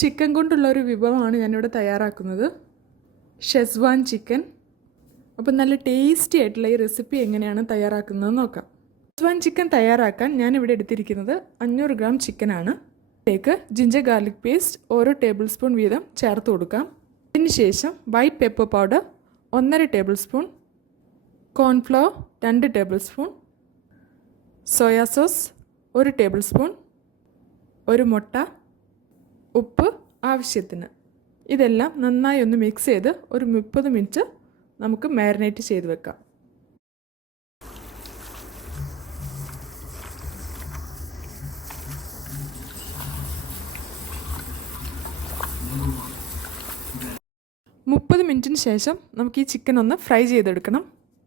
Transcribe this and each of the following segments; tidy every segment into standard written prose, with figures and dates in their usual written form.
Chicken കൊണ്ടുള്ള ഒരു വിഭവമാണ് ഞാനിവിടെ തയ്യാറാക്കുന്നത്. Schezwan chicken. അപ്പോൾ നല്ല ടേസ്റ്റി ആയിട്ടുള്ള ഈ റെസിപ്പി എങ്ങനെയാണ് തയ്യാറാക്കുന്നത് നോക്കാം. ഷെസ്വാൻ ചിക്കൻ തയ്യാറാക്കാൻ ഞാനിവിടെ എടുത്തിരിക്കുന്നത് 500 ഗ്രാം ചിക്കനാണ്. ഇതിലേക്ക് ജിഞ്ചർ ഗാർലിക് പേസ്റ്റ് ഓരോ ടേബിൾ സ്പൂൺ വീതം ചേർത്ത് കൊടുക്കാം. അതിനുശേഷം white pepper powder 1.5 table spoon, cornflour 2 table spoon, soya sauce 1 table spoon, ഒരു മുട്ട, ഉപ്പ് ആവശ്യത്തിന്. ഇതെല്ലാം നന്നായി ഒന്ന് മിക്സ് ചെയ്ത് ഒരു 30 മിനിറ്റ് നമുക്ക് മാരിനേറ്റ് ചെയ്ത് വെക്കാം. മിനിറ്റിന് ശേഷം നമുക്ക് ഈ ചിക്കൻ ഒന്ന് ഫ്രൈ ചെയ്തെടുക്കണം.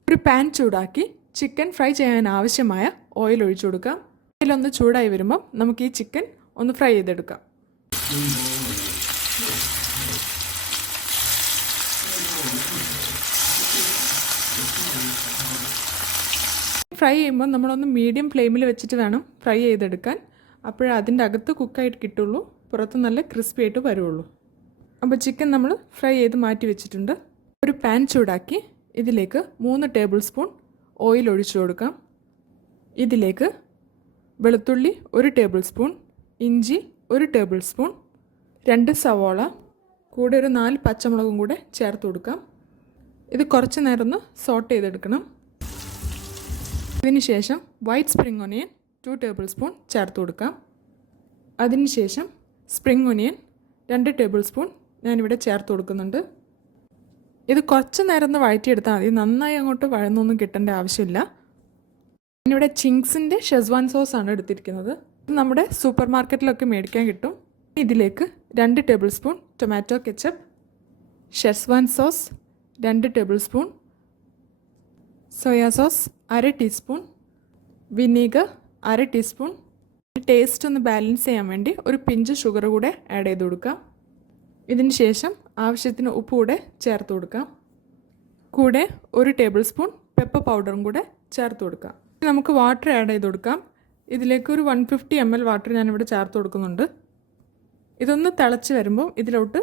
ഒരു പാൻ ചൂടാക്കി ചിക്കൻ ഫ്രൈ ചെയ്യാൻ ആവശ്യമായ ഓയിൽ ഒഴിച്ചു കൊടുക്കാം. ഓയിലൊന്ന് ചൂടായി വരുമ്പം നമുക്ക് ഈ ചിക്കൻ ഒന്ന് ഫ്രൈ ചെയ്തെടുക്കാം. ഫ്രൈ ചെയ്യുമ്പോൾ നമ്മളൊന്ന് മീഡിയം ഫ്ലെയിമിൽ വെച്ചിട്ട് വേണം ഫ്രൈ ചെയ്തെടുക്കാൻ. അപ്പോഴേ അതിൻ്റെ അകത്ത് കുക്കായിട്ട് കിട്ടുള്ളൂ, പുറത്ത് നല്ല ക്രിസ്പി ആയിട്ട് വരുള്ളൂ. അപ്പോൾ ചിക്കൻ നമ്മൾ ഫ്രൈ ചെയ്ത് മാറ്റി വെച്ചിട്ടുണ്ട്. ഒരു പാൻ ചൂടാക്കി ഇതിലേക്ക് 3 ടേബിൾ സ്പൂൺ ഓയിൽ ഒഴിച്ചു കൊടുക്കാം. ഇതിലേക്ക് വെളുത്തുള്ളി 1 ടേബിൾ സ്പൂൺ, ഇഞ്ചി 1 ടേബിൾ സ്പൂൺ, 2 സവാള, കൂടെ ഒരു 4 പച്ചമുളകും കൂടെ ചേർത്ത് കൊടുക്കാം. ഇത് കുറച്ച് നേരം ഒന്ന് സോട്ട് ചെയ്തെടുക്കണം. അതിനുശേഷം white spring onion 2 table spoon ചേർത്ത് കൊടുക്കാം. അതിനുശേഷം സ്പ്രിംഗ് ഒനിയൻ 2 ടേബിൾ സ്പൂൺ ഞാനിവിടെ ചേർത്ത് കൊടുക്കുന്നുണ്ട്. ഇത് കുറച്ച് നേരം ഒന്ന് വഴറ്റിയെടുത്താൽ മതി, നന്നായി അങ്ങോട്ട് വഴന്നൊന്നും കിട്ടേണ്ട ആവശ്യമില്ല. ഞാനിവിടെ ചിങ്സിൻ്റെ ഷെസ്വാൻ സോസാണ് എടുത്തിരിക്കുന്നത്. ഇത് നമ്മുടെ സൂപ്പർ മാർക്കറ്റിലൊക്കെ മേടിക്കാൻ കിട്ടും. ഇതിലേക്ക് 2 table spoon tomato ketchup, schezwan sauce 2 table spoon, soya sauce 1/2 teaspoon, vinegar 1/2 teaspoon. Taste ഒന്ന് ബാലൻസ് ചെയ്യാൻ വേണ്ടി ഒരു പിഞ്ച് ഷുഗർ കൂടെ ആഡ് ചെയ്ത് കൊടുക്കാം. ഇതിന് ശേഷം ആവശ്യത്തിന് ഉപ്പ് കൂടെ ചേർത്ത് കൊടുക്കാം. കൂടെ 1 ടേബിൾ സ്പൂൺ പെപ്പർ പൗഡറും കൂടെ ചേർത്ത് കൊടുക്കാം. നമുക്ക് വാട്ടർ ആഡ് ചെയ്ത് കൊടുക്കാം. ഇതിലേക്ക് ഒരു 150 ml വാട്ടർ ഞാനിവിടെ ചേർത്ത് കൊടുക്കുന്നുണ്ട്. ഇതൊന്ന് തിളച്ച് വരുമ്പോൾ ഇതിലോട്ട്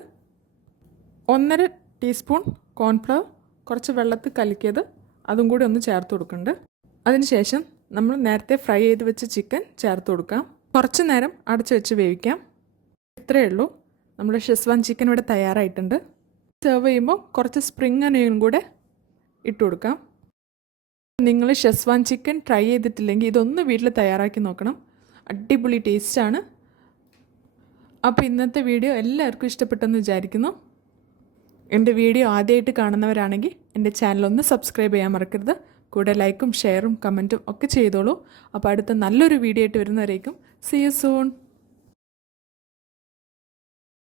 1.5 ടീസ്പൂൺ കോൺഫ്ലവർ കുറച്ച് വെള്ളത്തിൽ കലക്കിയത് അതും കൂടി ഒന്ന് ചേർത്ത് കൊടുക്കുന്നുണ്ട്. അതിനുശേഷം നമ്മൾ നേരത്തെ ഫ്രൈ ചെയ്ത് വെച്ച ചിക്കൻ ചേർത്ത് കൊടുക്കാം. കുറച്ച് നേരം അടച്ച് വെച്ച് വേവിക്കാം. ഇത്രയേ ഉള്ളൂ, നമ്മുടെ ഷെസ്വാൻ ചിക്കൻ ഇവിടെ തയ്യാറായിട്ടുണ്ട്. സെർവ് ചെയ്യുമ്പോൾ കുറച്ച് സ്പ്രിംഗ് ഒനിയനും കൂടെ ഇട്ട് കൊടുക്കാം. നിങ്ങൾ ഷെസ്വാൻ ചിക്കൻ ട്രൈ ചെയ്തിട്ടില്ലെങ്കിൽ ഇതൊന്ന് വീട്ടിൽ തയ്യാറാക്കി നോക്കണം, അടിപൊളി ടേസ്റ്റാണ്. അപ്പോൾ ഇന്നത്തെ വീഡിയോ എല്ലാവർക്കും ഇഷ്ടപ്പെട്ടെന്ന് വിചാരിക്കുന്നു. എൻ്റെ വീഡിയോ ആദ്യമായിട്ട് കാണുന്നവരാണെങ്കിൽ എൻ്റെ ചാനലൊന്ന് സബ്സ്ക്രൈബ് ചെയ്യാൻ മറക്കരുത്. കൂടെ ലൈക്കും ഷെയറും കമൻറ്റും ഒക്കെ ചെയ്തോളൂ. അപ്പോൾ അടുത്ത നല്ലൊരു വീഡിയോ ആയിട്ട് വരുന്നവരേക്കും സീ യു സൂൺ.